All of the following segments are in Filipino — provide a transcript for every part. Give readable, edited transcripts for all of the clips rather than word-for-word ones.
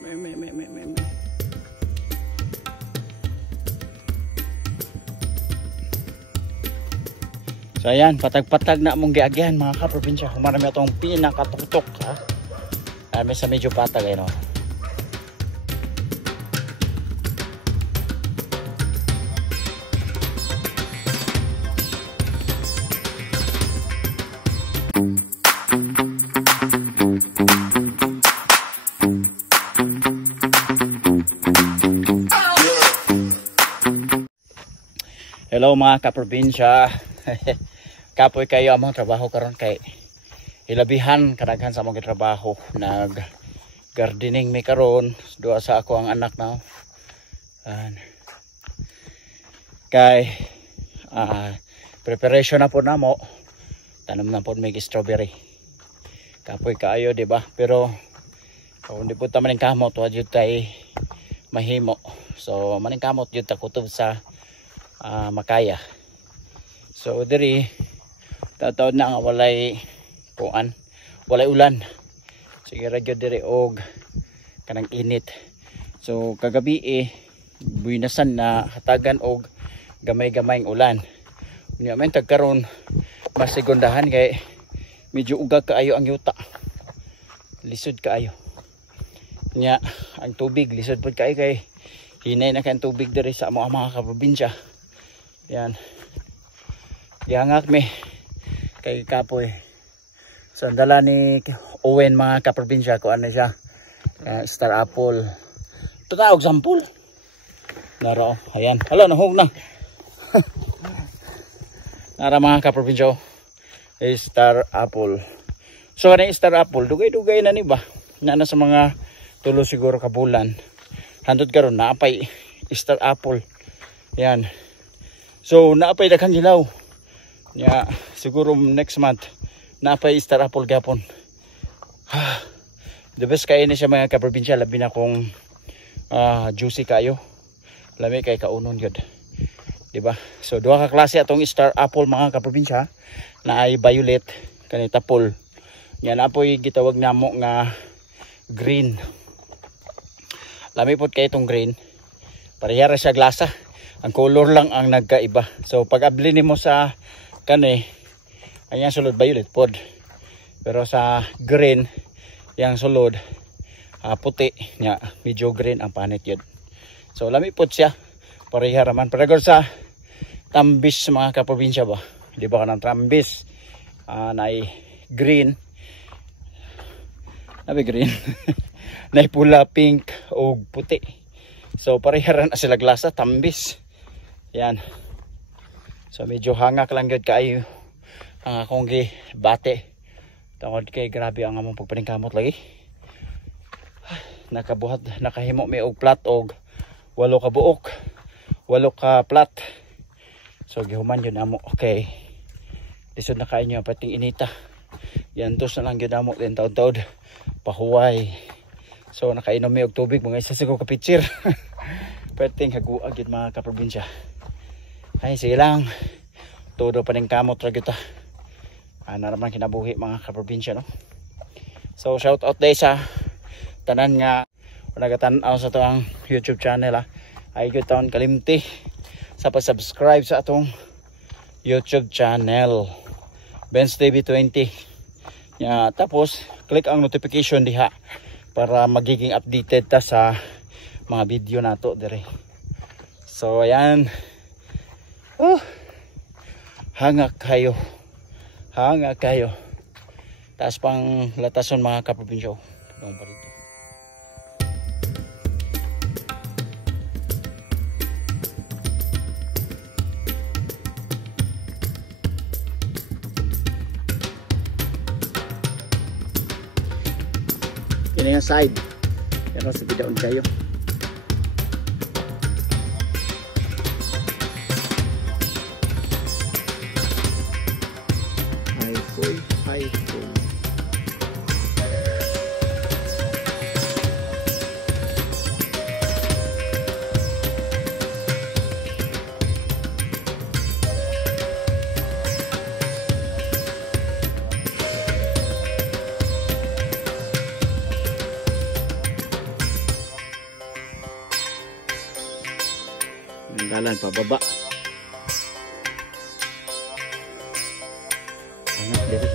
May. So ayan, patag-patag na mong giagyan mga kaprobinsya. Humarami itong pinakatuktok ha. May sa medyo patag ay no. Hello mga kaprobinsya. Kapoy kayo among trabaho karon kay ilabihan kadaghan sa among trabaho. Nag gardening mi karon duha sa ako ang anak na. Kay preparation na po namo. Tanom na po mig strawberry. Kapoy kayo di ba? Pero kung di po ta maning kamot wa jud tay mahimo. So maning kamot jud ta kutob sa makaya. So diri tataod na nga walay kuan, walay ulan. Sige ra gyud diri og kanang init. So kagabi buinasan na hatagan og gamay-gamayng ulan. Unya man tagkaron mas segundahan kay medyo ugag kaayo ang yuta. Lisod kaayo. Nya ang tubig lisod pud kay hinay na kay ang tubig diri sa mga kaprobinsya. Yan. Gihangak mi kay kapoy. So dala ni Owen mga kaprobinsya ko ano siya. Star apple. Tataog sampul. Naro. Ayan. Hala nahug na. Nara mga kaprobinsya. Star apple. So kanang star apple dugay-dugay na ni ba? Na sa mga tulo siguro ka bulan. Handod karon naapay star apple. Yan. So naapay daghang hilaw. Ya, siguro next month naapay star apple gapon. The best kay ni siya mga kaprobinsya labi na kung juicy kayo. Lami kay kaunon gyud. Di ba? So duha ka klase atong star apple mga kaprobinsya na ay violet kani tapol. Nya naapoy gitawag namo nga green. Lami pod kay itong green. Pareha ra siya glasa. Ang color lang ang nagkaiba. So pag abli nimo sa kani ayan sulod violet pod. Pero sa green yang sulod puti nya medyo green ang panit yun. So lami pod siya. Pareha raman. Paragor sa tambis mga kaprobinsya ba. Di ba kanang tambis na green. Nabi green. Na pula, pink o puti. So pareha ra na sila glasa tambis. Yan. So medyo hangak lang gyud kaayo ang akong gibate. Tungod kay grabe ang among pagpaningkamot lagi. Nakabuhat, nakahimo mi og plat og 8 ka buok. 8 ka plat. So gihuman yun amo. Okay. Lisod na kayo nyo pating inita. Yan tos na lang yun amo din taod-taod. Pahuway. So nakainom mi og tubig mga isa siguro ka pitcher. Pating haguag yun mga kaprobinsya. Ay sige lang. Todo pa ning kamot ra kita. Naraman kinabuhi mga kaprobinsya no. So shout out day sa tanan nga nagatan-aw sa atong YouTube channel Ay good taon kalimti sa pag-subscribe sa atong YouTube channel. Benz TV 20. Tapos click ang notification diha para magiging updated ta sa mga video nato dire. So ayan. Hangak kayo. Hangak kayo. Taas pang latason mga kaprobinsyo. Doon pa rito. Yan yung side. Pero sa bidaon kayo. dalan pababa. Anak diri.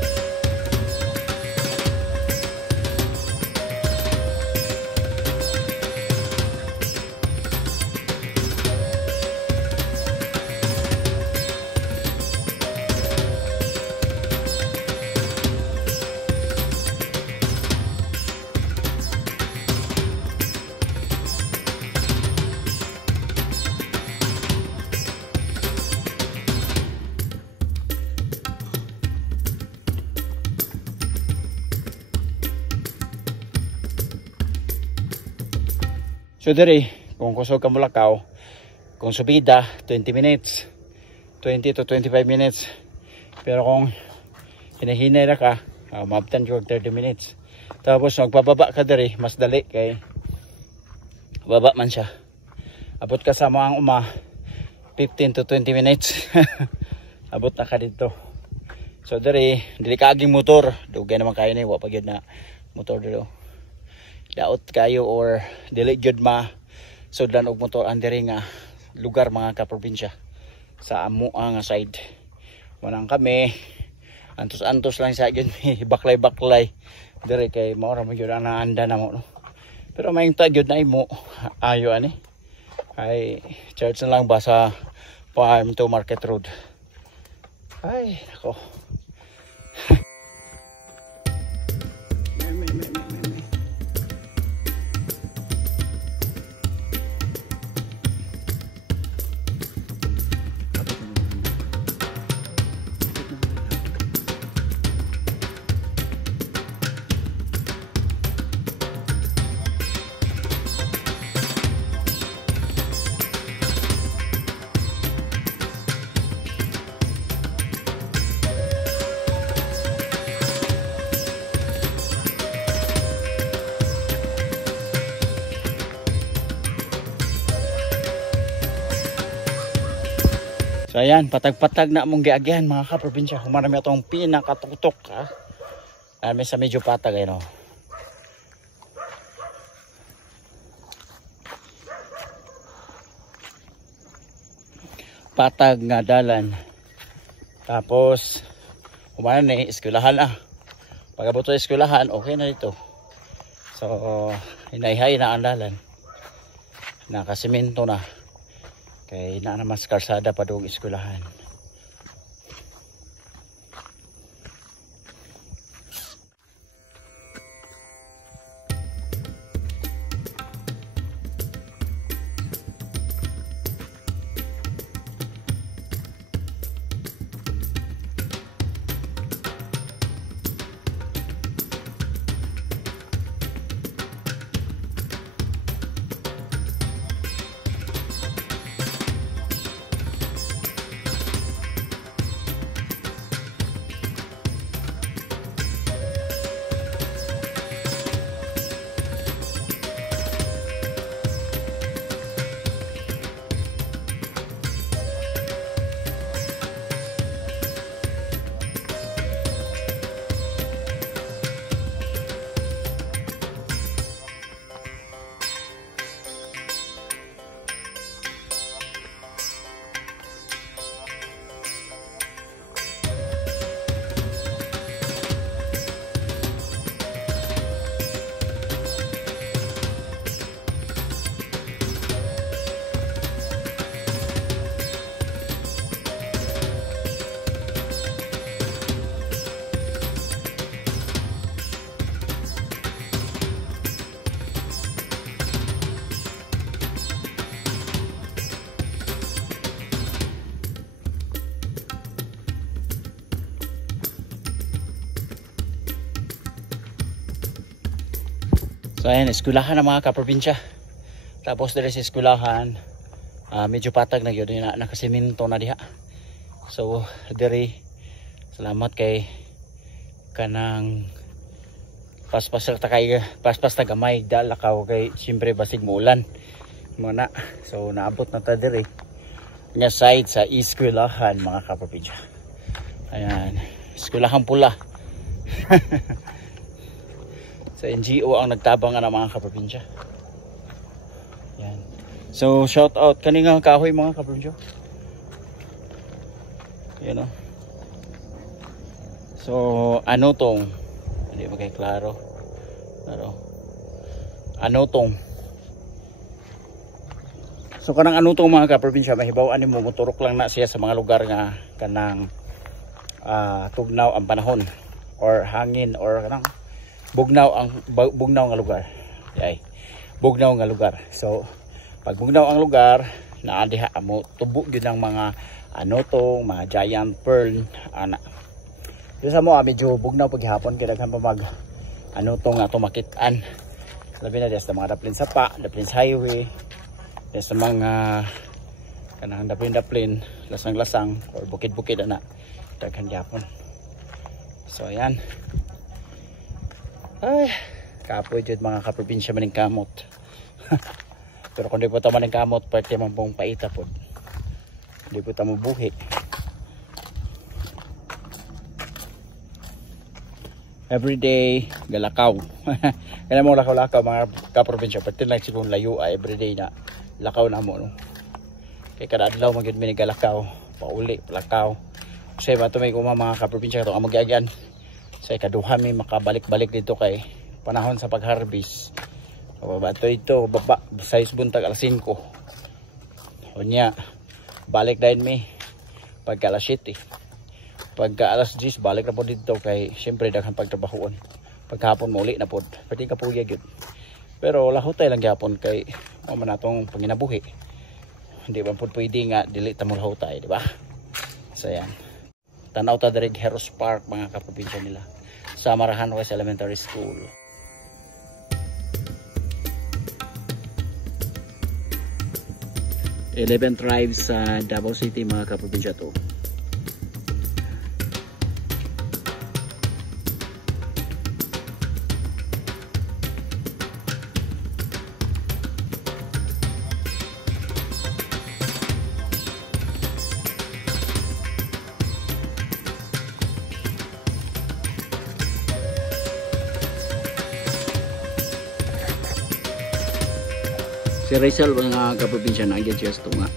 So diri, kung kusog ka Mulakaw, kung subida 20 minutes, 20 to 25 minutes. Pero kung hinahinay na ka, maabtan ko 30 minutes. Tapos magbababa ka diri, mas dali kay baba man siya. Abot ka sa mga uma 15 to 20 minutes. Abot na ka dito. So diri, dili ka aging motor, dugay naman kayo ni wa pa gyud na motor dito. Daot kayo or dili gyud ma sudlan og motor andiri nga lugar mga kaprobinsya sa amo nga side. Manang kami antos-antos lang sa gyud baklay-baklay diri kay mao ra mo gyud ana anda na mo no? Pero may ta gyud na imo ayo ani ay charge na lang ba sa farm to market road. Ay nako. So ayan, patag-patag na mong giagyan mga kaprobinsya. Humarami itong pinakatutok ha. May sa medyo patag ay no. Patag nga dalan. Tapos humarami na eskwelahan ah. Pag abot sa eskwelahan, okay na dito. So hinayhay na ang dalan. Nakasimento na. Kaya na mas kalsada pa doong eskwelahan. So ayan, eskwelahan ng mga kaprobinsya. Tapos dali sa eskwelahan, medyo patag na yun, nakasiminto na diha. So diri, salamat kay kanang paspas ta gamay dala ka kay siyempre basig muulan muna. So naabot na ta diri nga side sa eskwelahan mga kaprobinsya. Ayan, eskwelahan pula. Sa NGO ang nagtabang ng mga kaprobinsya. Yan. So shout out kaninga kahoy mga kaprobinsya. Yan o. So ano tong hindi ba kay klaro. Ano tong. So kanang ano tong mga kaprobinsya, mahibaw-an nimo moturok lang na siya sa mga lugar nga kanang tugnaw ang panahon or hangin or kanang bugnaw nga lugar. Yay. Bugnaw nga lugar. So pag bugnaw ang lugar, naa diha mo tubo gyud ang mga ano tong mga giant pearl ana. Sa mo medyo bugnaw paghapon kay daghan pa mag ano tong ato makit-an. Labi na sa mga daplin sapa, daplin highway, sa mga kanang daplin lasang-lasang or bukid-bukid ana daghan gyapon. So ayan. Ay, kapoy jud mga kaprobinsya maning kamot. Pero kung di po ta maning kamot, pwede man pong paita pod. Di po ta mabuhi. Everyday galakaw. Kaya mo lakaw-lakaw mga kaprobinsya, pati lang siguro layo everyday na lakaw na mo no. Kaya kada adlaw magyud mi galakaw, pauli, lakaw. Kasi bato may kuma mga kaprobinsya kato ang magyagyan. Say kaduha mi makabalik-balik dito kay panahon sa pag-harvest. Bato ito baba size buntag alas 5. Unya balik din mi pagka alas 7. Pagka alas 10 balik na po dito kay syempre daghan pagtrabahoon. Pagkahapon mo uli na po. Pwede ka po yun. Pero lahutay lang gyapon kay mo man natong panginabuhi. Hindi ba po pwede nga dili ta mo lahutay, di ba? So yan. Tanaw ta diri Heros Park mga kaprobinsya nila. Sa Marahan West Elementary School. Eleven tribes sa Davao City mga kaprobinsya to. Si Rizal mga kaprobinsya na agad siya tunga.